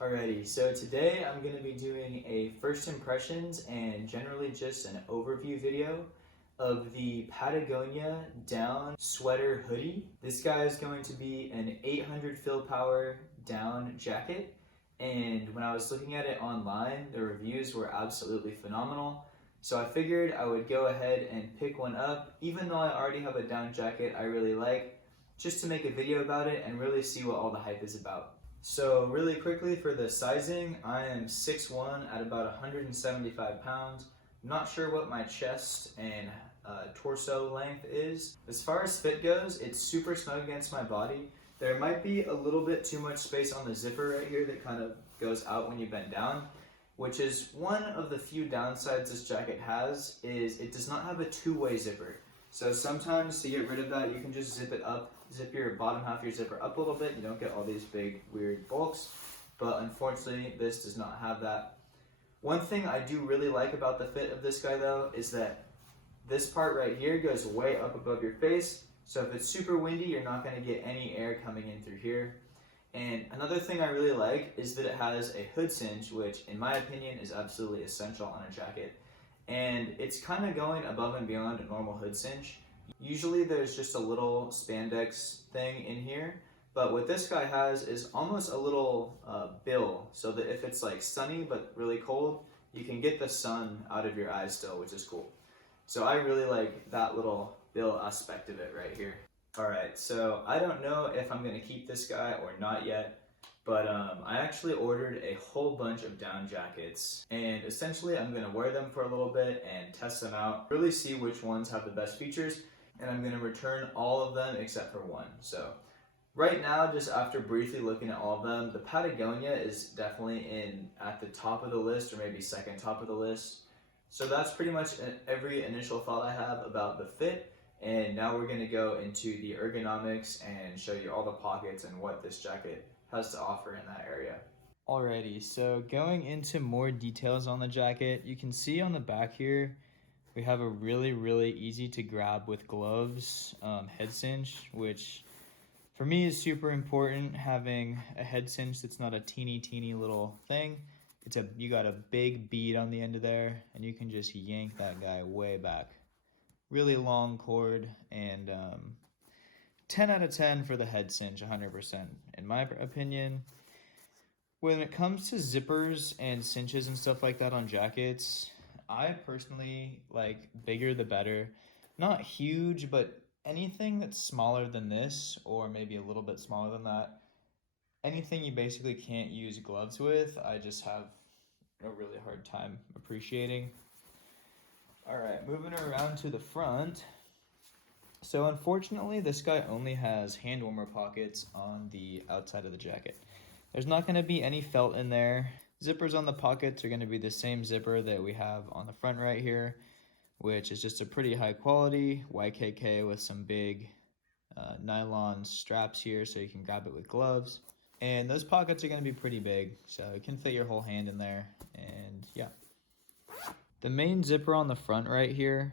Alrighty, so today I'm going to be doing a first impressions and generally just an overview video of the Patagonia Down Sweater Hoodie. This guy is going to be an 800 fill power down jacket, and when I was looking at it online, the reviews were absolutely phenomenal. So I figured I would go ahead and pick one up, even though I already have a down jacket I really like, just to make a video about it and really see what all the hype is about. So really quickly for the sizing, I am 6'1" at about 175 pounds. I'm not sure what my chest and torso length is. As far as fit goes, it's super snug against my body. There might be a little bit too much space on the zipper right here that kind of goes out when you bend down, which is one of the few downsides this jacket has, is it does not have a two-way zipper. So sometimes to get rid of that, you can just zip it up, zip your bottom half of your zipper up a little bit. You don't get all these big weird bulks, but unfortunately this does not have that. One thing I do really like about the fit of this guy though is that this part right here goes way up above your face. So if it's super windy, you're not going to get any air coming in through here. And another thing I really like is that it has a hood cinch, which in my opinion is absolutely essential on a jacket. And it's kind of going above and beyond a normal hood cinch. Usually there's just a little spandex thing in here, but what this guy has is almost a little bill, so that if it's like sunny but really cold, you can get the sun out of your eyes still, which is cool. So I really like that little bill aspect of it right here. Alright, so I don't know if I'm going to keep this guy or not yet, but I actually ordered a whole bunch of down jackets, and essentially I'm going to wear them for a little bit and test them out, really see which ones have the best features, and I'm going to return all of them except for one. So right now, just after briefly looking at all of them, the Patagonia is definitely at the top of the list, or maybe second top of the list. So that's pretty much every initial thought I have about the fit. And now we're going to go into the ergonomics and show you all the pockets and what this jacket has to offer in that area. Alrighty, so going into more details on the jacket, you can see on the back here, we have a really easy to grab with gloves head cinch, which for me is super important, having a head cinch that's not a teeny little thing. You got a big bead on the end of there, and you can just yank that guy way back. Really long cord, and 10 out of 10 for the head cinch, 100% in my opinion. When it comes to zippers and cinches and stuff like that on jackets, I personally like bigger the better. Not huge, but anything that's smaller than this, or maybe a little bit smaller than that, anything you basically can't use gloves with, I just have a really hard time appreciating. Alright, moving around to the front. So unfortunately, this guy only has hand warmer pockets on the outside of the jacket. There's not going to be any felt in there. Zippers on the pockets are going to be the same zipper that we have on the front right here, which is just a pretty high quality YKK with some big nylon straps here so you can grab it with gloves. And those pockets are going to be pretty big, so it can fit your whole hand in there, and yeah. The main zipper on the front right here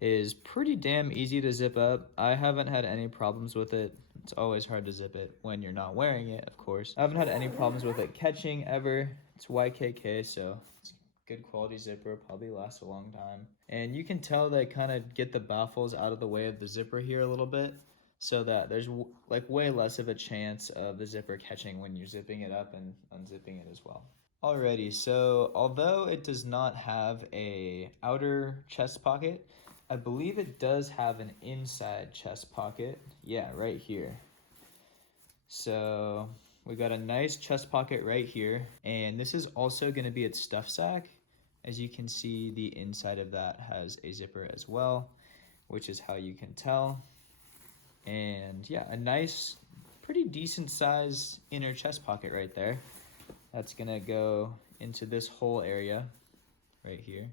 is pretty damn easy to zip up. I haven't had any problems with it. It's always hard to zip it when you're not wearing it, of course. I haven't had any problems with it catching ever. It's YKK, so it's good quality zipper, probably lasts a long time. And you can tell they kind of get the baffles out of the way of the zipper here a little bit, so that there's like way less of a chance of the zipper catching when you're zipping it up and unzipping it as well. Alrighty, so although it does not have a outer chest pocket, I believe it does have an inside chest pocket. Yeah, right here. So we got a nice chest pocket right here, and this is also going to be its stuff sack. As you can see, the inside of that has a zipper as well, which is how you can tell. And yeah, a nice, pretty decent size inner chest pocket right there. That's gonna go into this whole area right here,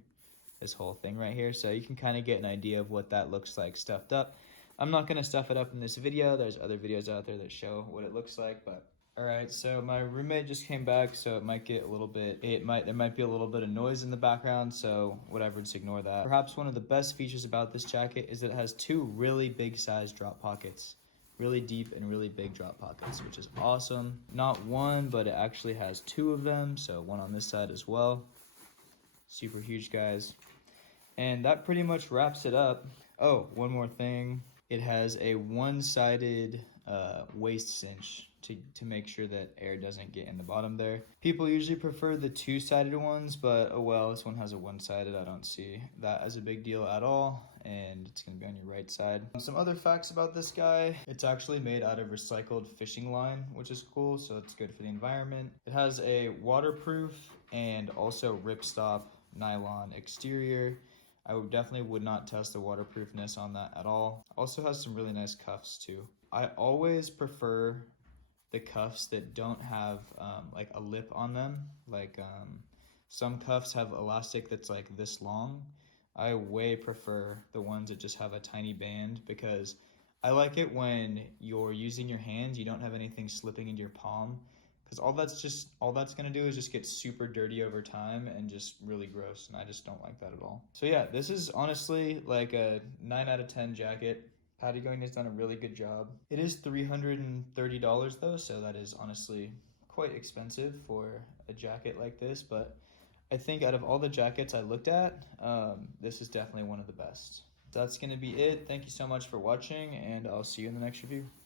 this whole thing right here. So you can kind of get an idea of what that looks like stuffed up. I'm not gonna stuff it up in this video. There's other videos out there that show what it looks like, but all right, so my roommate just came back, so it might get a little bit, there might be a little bit of noise in the background, so whatever, just ignore that. Perhaps one of the best features about this jacket is that it has two really big size drop pockets. really deep and really big drop pockets, which is awesome. Not one, but it actually has two of them, so one on this side as well. Super huge, guys. And that pretty much wraps it up. Oh, one more thing. It has a one-sided waist cinch to make sure that air doesn't get in the bottom there. People usually prefer the two-sided ones, but oh well, this one has a one-sided. I don't see that as a big deal at all, and it's gonna be on your right side. Some other facts about this guy. It's actually made out of recycled fishing line, which is cool, so it's good for the environment. It has a waterproof and also ripstop nylon exterior. I definitely would not test the waterproofness on that at all. Also has some really nice cuffs too. I always prefer the cuffs that don't have like a lip on them. Like some cuffs have elastic that's like this long. I way prefer the ones that just have a tiny band because I like it when you're using your hands, you don't have anything slipping into your palm. Because all that's gonna do is just get super dirty over time and just really gross, and I just don't like that at all. So yeah, this is honestly like a 9 out of 10 jacket. Patagonia has done a really good job. It is $330 though, so that is honestly quite expensive for a jacket like this, but I think out of all the jackets I looked at, this is definitely one of the best. That's gonna be it. Thank you so much for watching, and I'll see you in the next review.